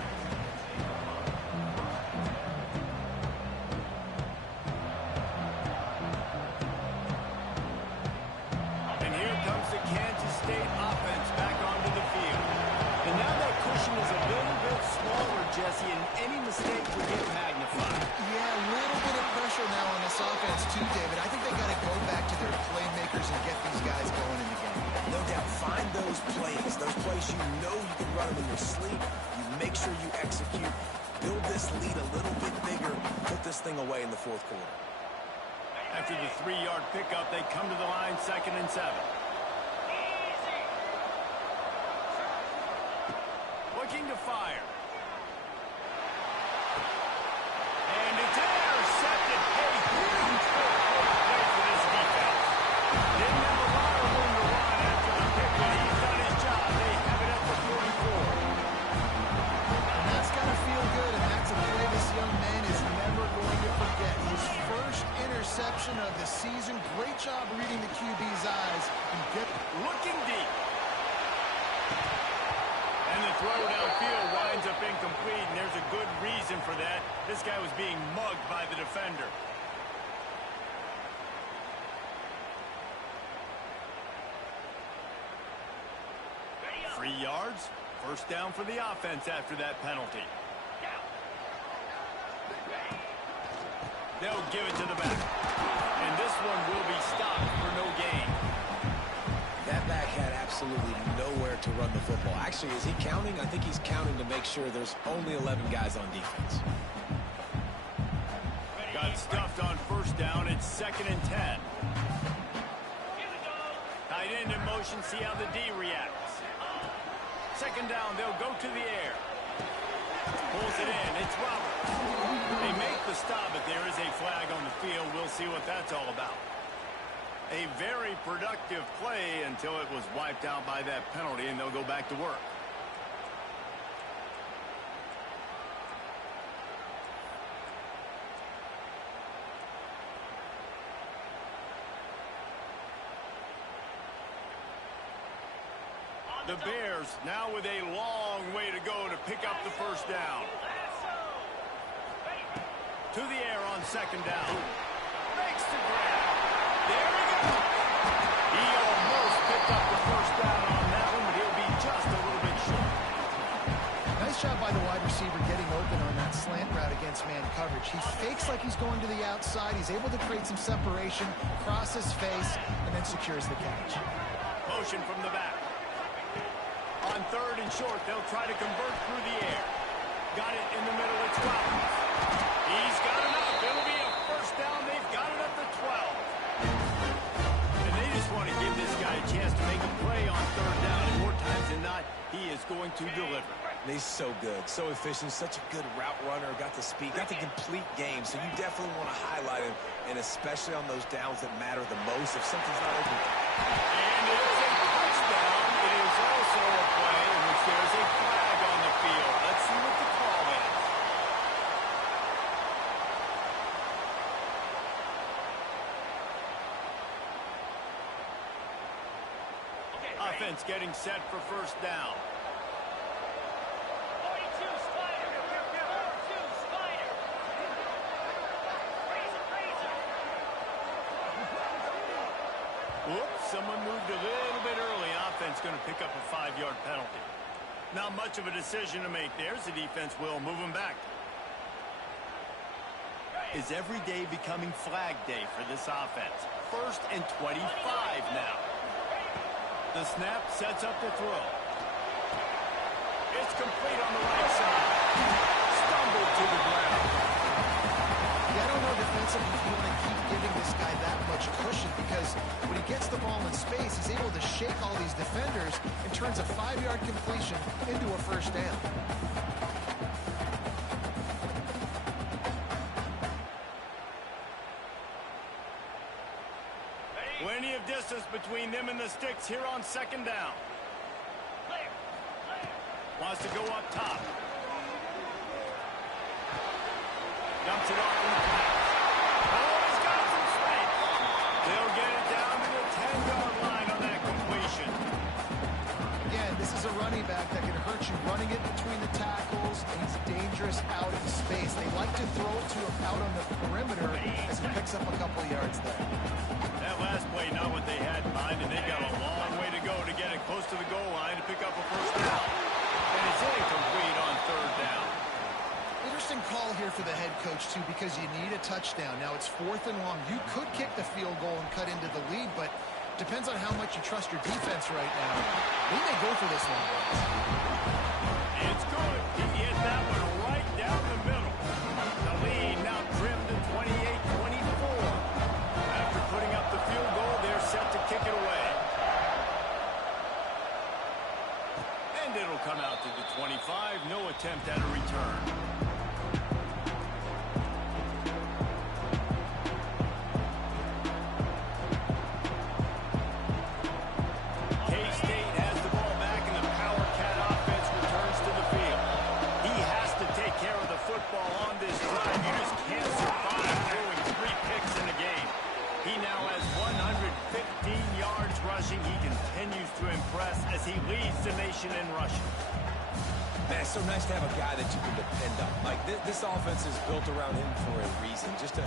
Jesse, and any mistake will get magnified. Yeah, a little bit of pressure now on this offense too, David. I think they got to go back to their playmakers and get these guys going in the game. No doubt, find those plays you know you can run them in your sleep. You make sure you execute. Build this lead a little bit bigger. Put this thing away in the 4th quarter. After the 3-yard pickup, they come to the line 2nd and 7. Looking to fire. And it's intercepted. A huge play for this defense. Didn't have a lot of room to run after the pick, but he's done his job. They have it at the 44. And that's got to feel good, and that's a play this young man is never going to forget. His first interception of the season. Great job reading the QB's eyes. And looking deep. And the throw downfield winds up incomplete, and there's a good reason for that. This guy was being mugged by the defender. Three yards, first down for the offense after that penalty. They'll give it to the back. And this one will be stopped for no gain. That back had absolutely nowhere to run the football. Actually, is he counting? I think he's counting to make sure there's only 11 guys on defense. Got stuffed on first down. It's 2nd and 10. Tight end in motion. See how the D reacts. 2nd down. They'll go to the air. Pulls it in. It's Roberts. They make the stop, but there is a flag on the field. We'll see what that's all about. A very productive play until it was wiped out by that penalty, and they'll go back to work. The Bears now with a long way to go to pick up the first down. To the air on second down. Makes the grab. There we go. He almost picked up the first down on that one, but he'll be just a little bit short. Nice job by the wide receiver getting open on that slant route against man coverage. He fakes like he's going to the outside. He's able to create some separation, cross his face, and then secures the catch. Motion from the back. On third and short, they'll try to convert through the air. Got it in the middle. It's Roberts. He's got enough. It'll be a first down. They've got it up to 12. And they just want to give this guy a chance to make a play on third down. And more times than not, he is going to deliver. And he's so good, so efficient, such a good route runner, got the speed, got the complete game. So you definitely want to highlight him, and especially on those downs that matter the most if something's not open. And it is a touchdown. It is also a play in which there's a flag on the field. Let's see what the call is. Offense getting set for first down. 42 Spider. 42 Spider. Razor. Whoops, someone moved a little bit early. Offense going to pick up a 5-yard penalty. Not much of a decision to make there. The defense will move them back. Is every day becoming flag day for this offense? First and 25 now. The snap sets up the throw. It's complete on the right side. Stumbled to the ground. Yeah, I don't know defensively if you want to keep giving this guy that much cushion because when he gets the ball in space, he's able to shake all these defenders and turns a 5-yard completion into a first down. Plenty of distance between them and the sticks here on second down. Wants to go up top. Dumps it off in the pass. Oh, he's got some space. They'll get it down to the 10-yard line on that completion. Again, this is a running back that can hurt you running it between the tackles, and he's dangerous out in space. They like to throw it to him out on the perimeter as he picks up a couple of yards there. That last play, not what they had in mind, and they got a long way to go to get it close to the goal line to pick up a first down. And it's incomplete on third down. Interesting call here for the head coach, too, because you need a touchdown. Now, it's 4th and long. You could kick the field goal and cut into the lead, but depends on how much you trust your defense right now. They may go for this one. It's good. He hit that one right down the middle. The lead now trimmed to 28-24. After putting up the field goal, they're set to kick it away. And it'll come out to the 25. No attempt at a return. K-State has the ball back, and the Power Cat offense returns to the field. He has to take care of the football on this drive. You just can't survive throwing 3 picks in a game. He now has 115 yards rushing. He continues to impress as he leads the nation in rushing. Man, it's so nice to have a guy that you can depend on. Like, this offense is built around him for a reason. Just a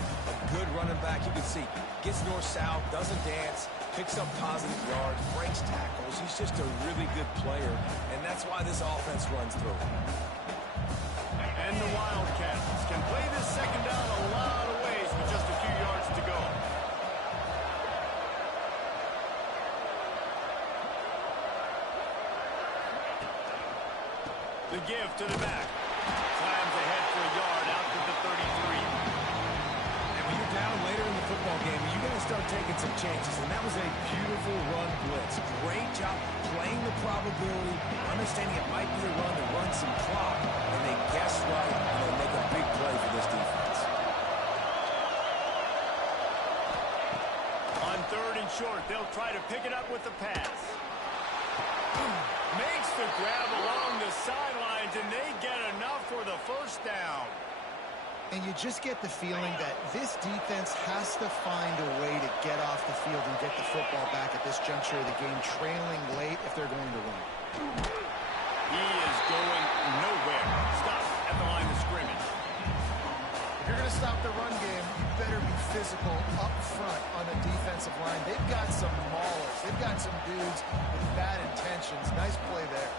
good running back. You can see, gets north-south, doesn't dance, picks up positive yards, breaks tackles. He's just a really good player, and that's why this offense runs through him. And the Wildcats can play this second down a lot of ways with just a few yards to go. The give to the back. Climbs ahead for a yard out to the 33. And when you're down later in the football game, you're going to start taking some chances, and that was a beautiful run blitz. Great job playing the probability, understanding it might be a run to run some clock, and they guess right, and they make a big play for this defense. On 3rd and short, they'll try to pick it up with the pass. Makes the grab along the sidelines, and they get enough for the first down. And you just get the feeling that this defense has to find a way to get off the field and get the football back at this juncture of the game, trailing late if they're going to win. He is going nowhere. Stop at the line of scrimmage. If you're going to stop the run game, you better be physical up front on the defensive line. They've got some maulers. They've got some dudes with bad intentions. Nice play there.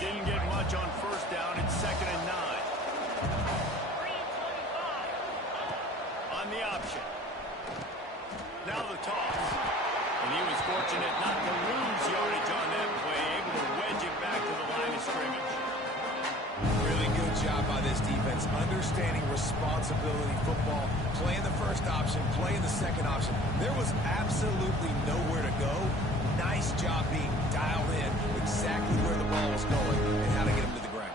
Didn't get much on 1st down. It's 2nd and 9. 3:25. On the option. Now the toss. And he was fortunate not to lose yardage on that play, able to wedge it back to the line of scrimmage. Really good job by this defense, understanding responsibility football, playing the first option, playing the second option. There was absolutely nowhere to go. Nice job being dialed in exactly where the ball was going and how to get him to the ground.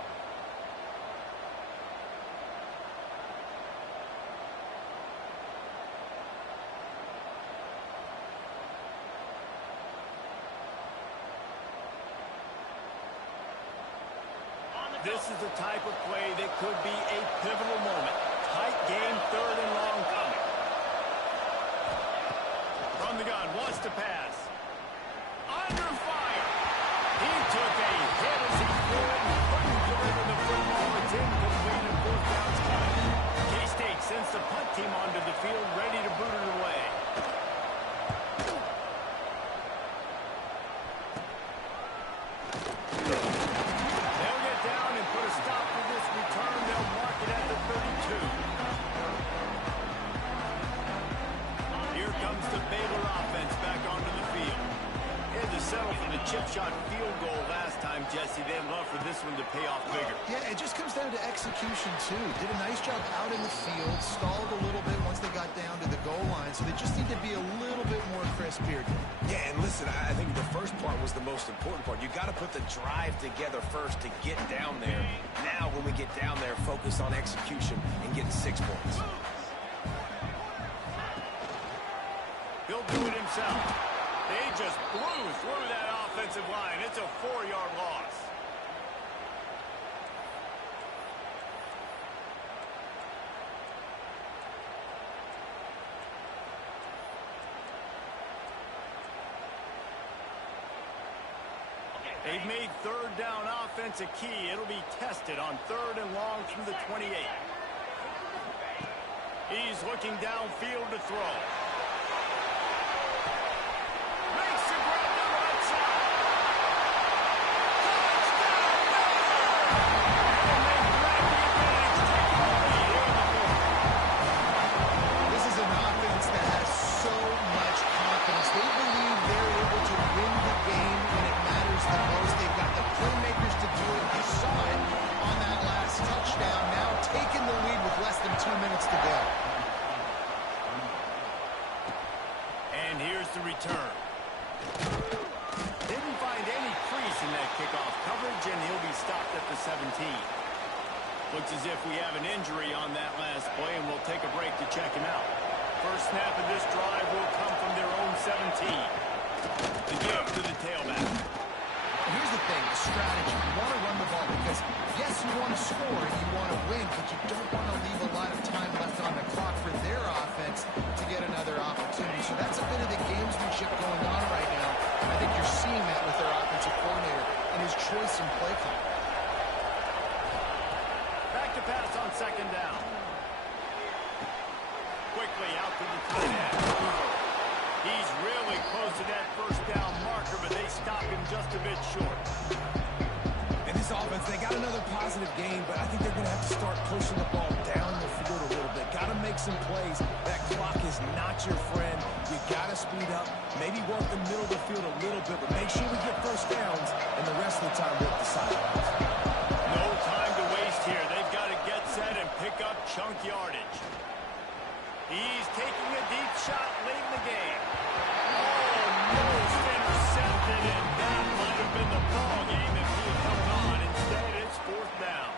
This is the type of play that could be a pivotal moment. Tight game, 3rd and long coming. From the gun, wants to pass. Under fire. He took a hit as he threw it and couldn't deliver the football. It's incomplete and 4th down's coming. K-State sends the punt team onto the field, ready to boot it away. They'll get down and put a stop to this return. They'll mark it at the 32. Here comes the Baylor offense back onto the field. They had to settle for the chip shot field goal last time, Jesse. They'd love for this one to pay off bigger. Yeah, it just comes down to execution, too. Did a nice job out in the field, stalled a little bit once they got down to the goal line, so they just need to be a little bit more crisp here. Yeah, and listen, I think the first part was the most important part. You got to put the drive together first to get down there. Now, when we get down there, focus on execution and getting 6 points. He'll do it himself. They just blew through that offensive line. It's a 4-yard loss. They've made 3rd down offense a key. It'll be tested on 3rd and long from the 28. He's looking downfield to throw. Makes the grab to the right side. Touchdown, Baylor! And they grab the advantage, taking the lead here in the 4th. This is an offense that has so much confidence. They believe they're able to win the game when it matters the most. They've got the playmakers to do it. You saw it on that last touchdown. Now taking the lead with less than 2 minutes to go. And here's the return. Didn't find any crease in that kickoff coverage, and he'll be stopped at the 17. Looks as if we have an injury on that last play, and we'll take a break to check him out. First snap of this drive will come from their own 17. The give to the tailback. Here's the thing, the strategy. You want to run the ball because, yes, you want to score and you want to win, but you don't want to leave a lot of time left on the clock for their offense to get another opportunity. So that's a bit of the gamesmanship going on right now. I think you're seeing that with their offensive coordinator and his choice in play call. Back to pass on 2nd down. Quickly out to the tight end. He's really close to that 1st down marker, but they stop him just a bit short. And this offense, they got another positive game, but I think they're going to have to start pushing the ball down the field a little bit. Got to make some plays. That clock is not your friend. You got to speed up, maybe work the middle of the field a little bit, but make sure we get first downs, and the rest of the time work the sidelines. No time to waste here. They've got to get set and pick up chunk yardage. He's taking a deep shot late in the game. Oh, almost intercepted, and that might have been the ball game if he had held on. Instead, it's fourth down.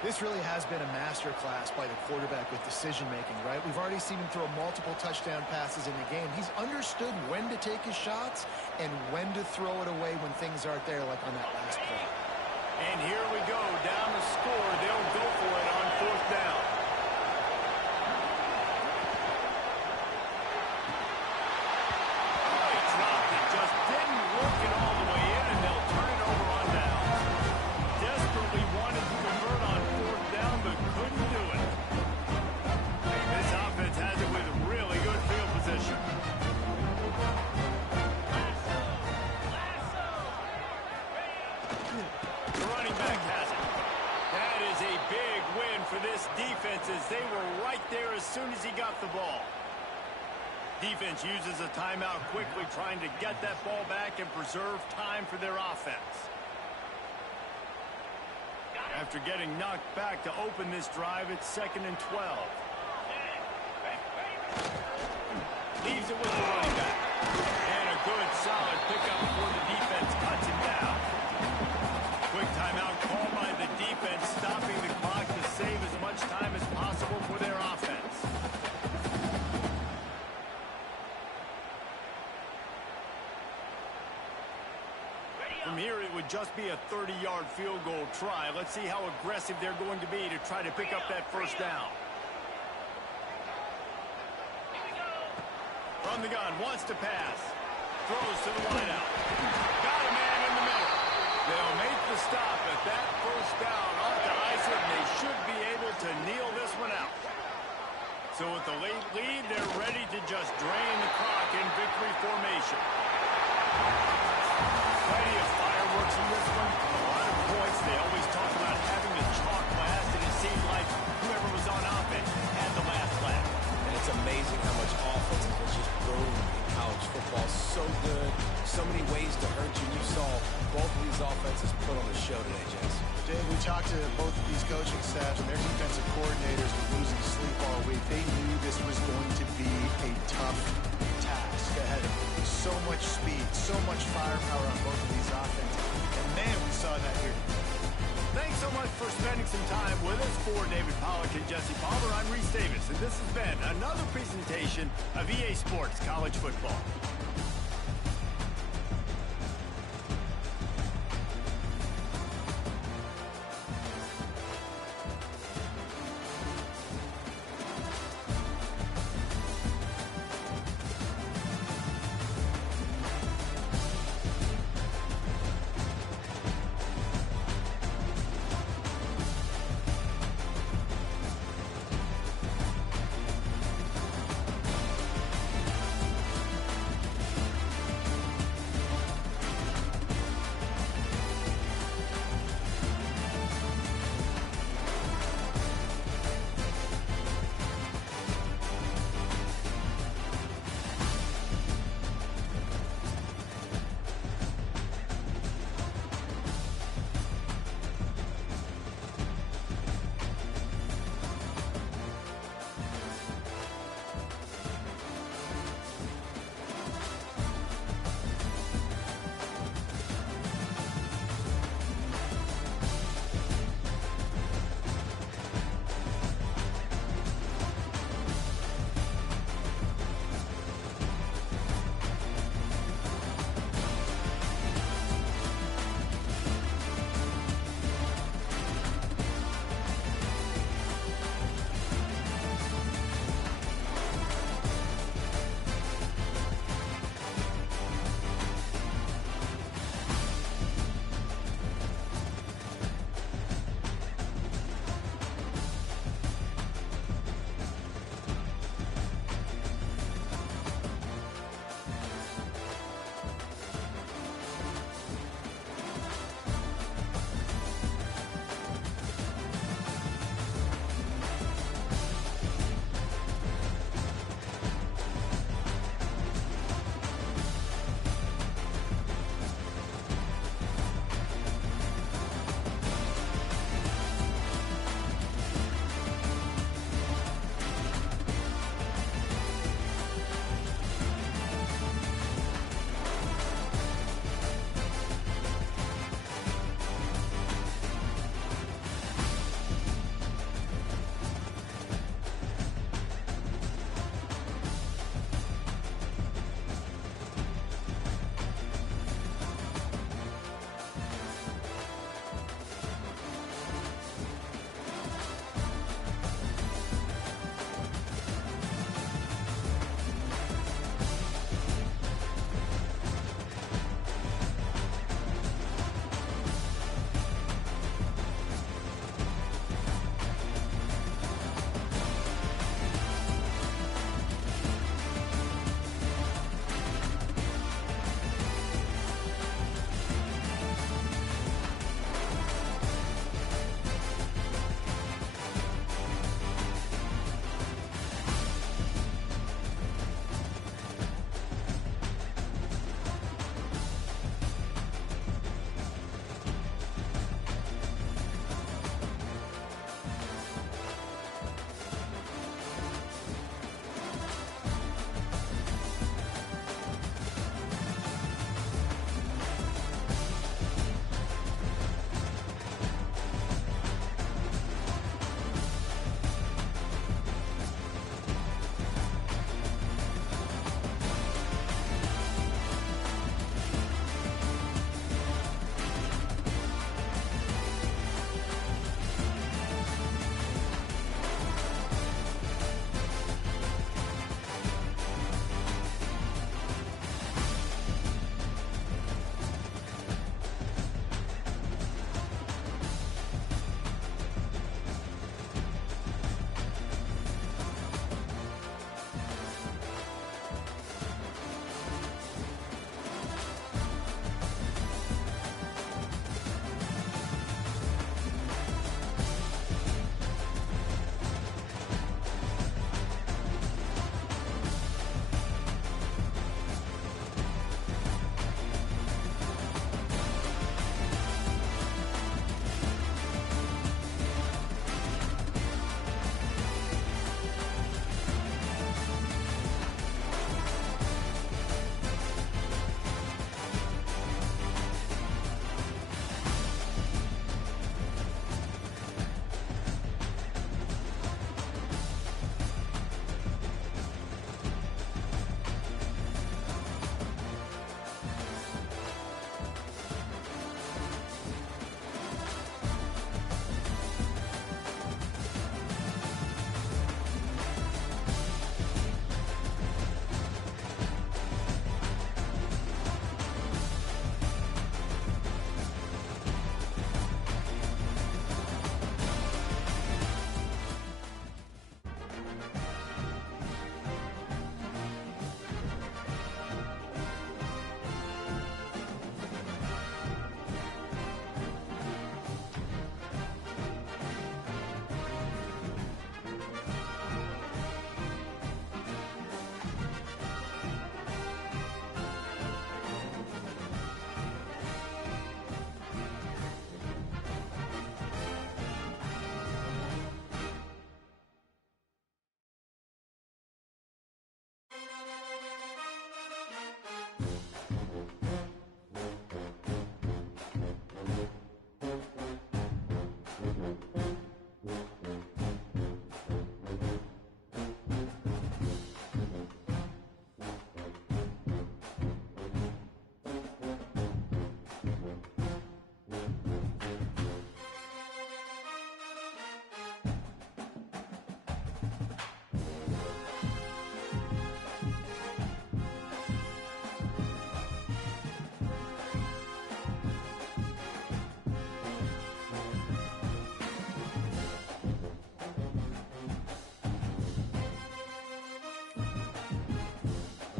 This really has been a masterclass by the quarterback with decision-making, right? We've already seen him throw multiple touchdown passes in the game. He's understood when to take his shots and when to throw it away when things aren't there, like on that last play. And here we go, down the score. They'll go for it on fourth down. Oh, he dropped it. Just didn't work it all the way in, and they'll turn it over on down. Desperately wanted to convert on fourth down, but couldn't do it. This offense has it with really good field position. The running back has it. That is a big win for this defense as they were right there as soon as he got the ball. Defense uses a timeout quickly, trying to get that ball back and preserve time for their offense. After getting knocked back to open this drive, it's 2nd and 12. Leaves it with the running back. And a good, solid pickup before the defense cuts him down. Quick timeout called by the defense, stopping the clock to save as much time as possible for their offense. From here, it would just be a 30-yard field goal try. Let's see how aggressive they're going to be to try to pick up that first down. From the gun, wants to pass. Throws to the wideout. Got a man in the middle. They'll make the stop at that first down off the ice, and they should be able to kneel this one out. So with the late lead, they're ready to just drain the clock in victory formation. Plenty of fireworks in this one. A lot of points. They always talk about having the chalk last, and it seemed like whoever was on offense had the last laugh. And it's amazing how much offense has just grown in college football. So good. So many ways to hurt you. You saw both of these offenses put on the show today, Jess. Dave, we talked to both of these coaching staffs, and their defensive coordinators were losing sleep all week. They knew this was going to be a tough task ahead of them. So much speed, so much firepower on both of these offenses. And man, we saw that here. Thanks so much for spending some time with us. For David Pollack and Jesse Palmer, I'm Reese Davis, and this has been another presentation of EA Sports College Football.